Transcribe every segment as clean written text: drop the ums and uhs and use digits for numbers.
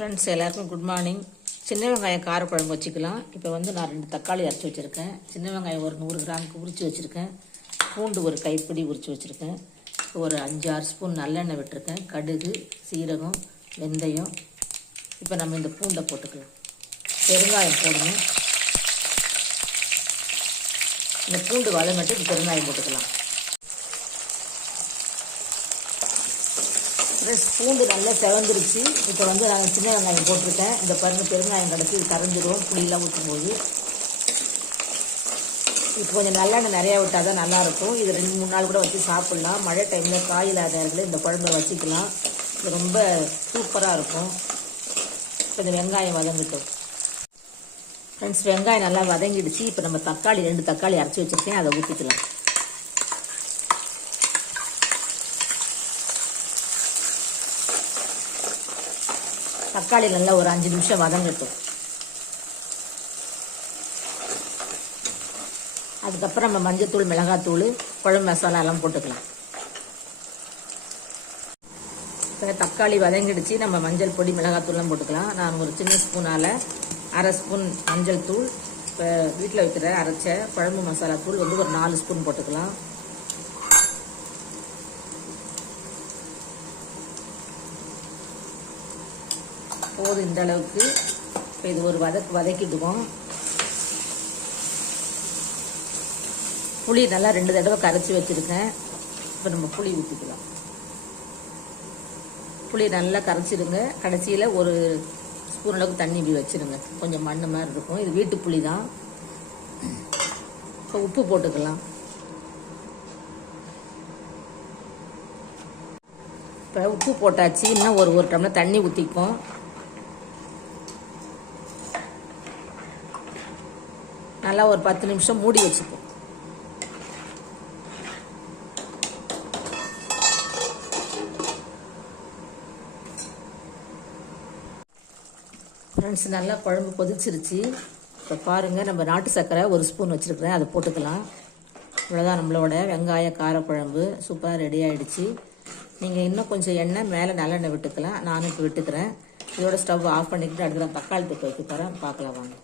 Friends எல்லாருக்கும் good morning. சின்ன வெங்காயம் காரக்குழம்பு வச்சுக்கலாம். இப்போ வந்து நான் 2 தக்காளி அரைச்சி வச்சுருக்கேன். சின்ன வெங்காயம் ஒரு 100 கிராமுக்கு உரித்து வச்சுருக்கேன். பூண்டு ஒரு கைப்பிடி உரித்து வச்சுருக்கேன். ஒரு 5-6 ஸ்பூன் நல்லெண்ணெய் விட்டுருக்கேன். கடுகு, சீரகம், வெந்தயம். இப்போ நம்ம இந்த பூண்டை போட்டுக்கலாம். பெருங்காயம் போடணும். இந்த பூண்டு வதங்கிட்டு பெருங்காயம் போட்டுக்கலாம். பூண்டு நல்லா செவந்துருச்சு. இப்போ வந்து நாங்கள் சின்ன வெங்காயம் போட்டிருக்கேன். இந்த பாருங்க, பெருங்காயம் கிடச்சி இது கரைஞ்சிரும் புளியெல்லாம் ஊற்றும்போது. இப்போ கொஞ்சம் நல்லெண்ணெய் நிறையா விட்டால் தான் நல்லாயிருக்கும். இது 2-3 நாள் கூட வச்சு சாப்பிட்லாம். மழை டைமில் காய் இல்லாத நேரத்தில் இந்த குழம்பை வச்சுக்கலாம். இது ரொம்ப சூப்பராக இருக்கும். இப்போ இந்த வெங்காயம் வதங்கிட்டோம். ஃப்ரெண்ட்ஸ், வெங்காயம் நல்லா வதங்கிடுச்சு. இப்போ நம்ம 2 தக்காளி அரைச்சி வச்சுருக்கேன், அதை ஊற்றிக்கலாம். தக்காளி நல்லா ஒரு 5 நிமிஷம் வதங்கட்டும். அதுக்கப்புறம் நம்ம மஞ்சத்தூள், மிளகாத்தூள், குழம்பு மசாலா எல்லாம் போட்டுக்கலாம். இப்போ தக்காளி வதங்கிடுச்சு. நம்ம மஞ்சள் பொடி, மிளகாத்தூள்லாம் போட்டுக்கலாம். நான் ஒரு சின்ன ஸ்பூனால் 1/2 ஸ்பூன் மஞ்சள் தூள், இப்போ வீட்டில் வைக்கிற அரைச்ச குழம்பு மசாலா தூள் வந்து ஒரு 4 ஸ்பூன் போட்டுக்கலாம். போதும் இந்த அளவுக்கு. இப்போ இது ஒரு வதக்கிடுவோம். புளி நல்லா 2 தடவை கரைச்சி வச்சுருக்கேன். இப்போ நம்ம புளி ஊற்றிக்கலாம். புளி நல்லா கரைச்சிடுங்க. கடைசியில் ஒரு ஸ்பூன் அளவுக்கு தண்ணி இப்படி வச்சுருங்க. கொஞ்சம் மண் மாதிரி இருக்கும். இது வீட்டு புளி தான். இப்போ உப்பு போட்டுக்கலாம். இப்போ உப்பு போட்டாச்சு. இன்னும் ஒரு டம்ளர் தண்ணி ஊற்றிப்போம். நல்லா ஒரு 10 நிமிஷம் மூடி வச்சுப்போம். ஃப்ரெண்ட்ஸ், நல்லா குழம்பு கொதிச்சிருச்சு. இப்போ பாருங்கள், நம்ம நாட்டு சர்க்கரை 1 ஸ்பூன் வச்சுருக்கிறேன், அதை போட்டுக்கலாம். இவ்வளோதான் நம்மளோட வெங்காய காரக்குழம்பு சூப்பராக ரெடி ஆகிடுச்சு. நீங்கள் இன்னும் கொஞ்சம் எண்ணெய் மேலே நல்லெண்ணெய் விட்டுக்கலாம். நானும் இப்போ விட்டுக்கிறேன். இதோட ஸ்டவ் ஆஃப் பண்ணிக்கிட்டு அடுத்த தக்காளி தொக்கு வைக்க போகிறேன். பார்க்கலாம் வாங்க.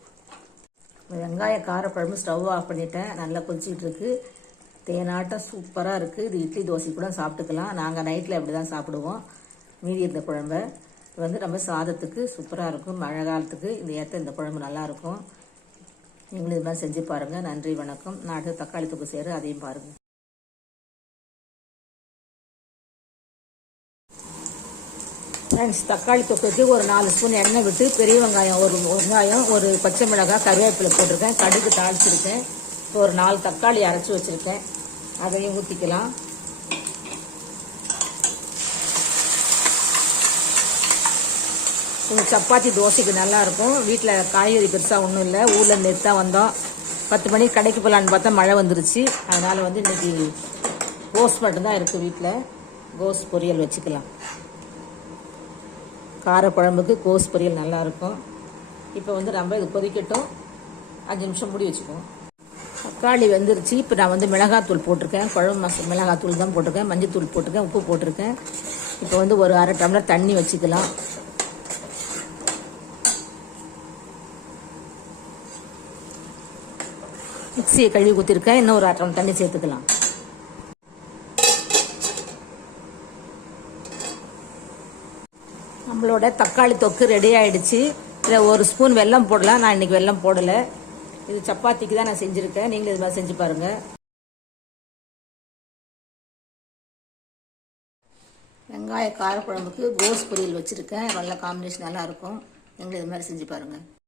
வெங்காய காரக்குழம்பு ஸ்டவ் ஆஃப் பண்ணிட்டேன். நல்லா கொதிச்சிக்கிட்டு இருக்குது. தேனாட்டம் சூப்பராக இருக்குது. இது இட்லி தோசை கூட சாப்பிட்டுக்கலாம். நாங்கள் நைட்டில் அப்படி தான் சாப்பிடுவோம். மீதி இருந்த குழம்பை வந்து நம்ம சாதத்துக்கு சூப்பராக இருக்கும். மழை காலத்துக்கு இந்த இந்த குழம்பு நல்லாயிருக்கும். நீங்களும் இது மாதிரி செஞ்சு பாருங்கள். நன்றி, வணக்கம். நான் அடுத்து தக்காளி தொக்கு செய்கிறேன், அதையும் பாருங்கள். ஃப்ரெண்ட்ஸ், தக்காளி தொக்குக்கு ஒரு 4 ஸ்பூன் எண்ணெய் விட்டு பெரிய வெங்காயம், ஒரு வெங்காயம், ஒரு பச்சை மிளகாய், கருவேப்பிலை போட்டிருக்கேன். கடுகு தாளிச்சிருக்கேன். இப்போ ஒரு 4 தக்காளி அரைச்சி வச்சுருக்கேன், அதையும் ஊற்றிக்கலாம். கொஞ்சம் சப்பாத்தி தோசைக்கு நல்லாயிருக்கும். வீட்டில் காய்கறி பெருசாக ஒன்றும் இல்லை. ஊரில் நேற்று தான் வந்தோம். 10 மணிக்கு கடைக்கு போகலான்னு பார்த்தா மழை வந்துருச்சு. அதனால் வந்து இன்றைக்கி கோஸ் மட்டும்தான் இருக்குது வீட்டில். கோஸ் பொரியல் வச்சுக்கலாம். காரக்குழம்புக்கு கோஸ் பொரியல் நல்லாயிருக்கும். இப்போ வந்து நம்ம இது கொதிக்கட்டும். 5 நிமிஷம் மூடி வச்சுக்குவோம். தக்காளி வெந்துருச்சு. இப்போ நான் வந்து மிளகாத்தூள் போட்டிருக்கேன். குழம்பு மிளகாத்தூள் தான் போட்டிருக்கேன். மஞ்சத்தூள் போட்டிருக்கேன். உப்பு போட்டிருக்கேன். இப்போ வந்து ஒரு 1/2 டம்ளர் தண்ணி வச்சுக்கலாம். மிக்சியை கழுவி ஊற்றிருக்கேன். இன்னும் ஒரு 1/2 டம்ளர் தண்ணி சேர்த்துக்கலாம். நம்மளோட தக்காளி தொக்கு ரெடி ஆகிடுச்சு. இதில் 1 ஸ்பூன் வெல்லம் போடலாம். நான் இன்றைக்கி வெல்லம் போடலை. இது சப்பாத்திக்கு தான் நான் செஞ்சுருக்கேன். நீங்களும் இது மாதிரி செஞ்சு பாருங்கள். வெங்காய காரக்குழம்புக்கு கோஸ் பொரியல் வச்சுருக்கேன். நல்ல காம்பினேஷன் நல்லாயிருக்கும். நீங்களும் இது மாதிரி செஞ்சு பாருங்கள்.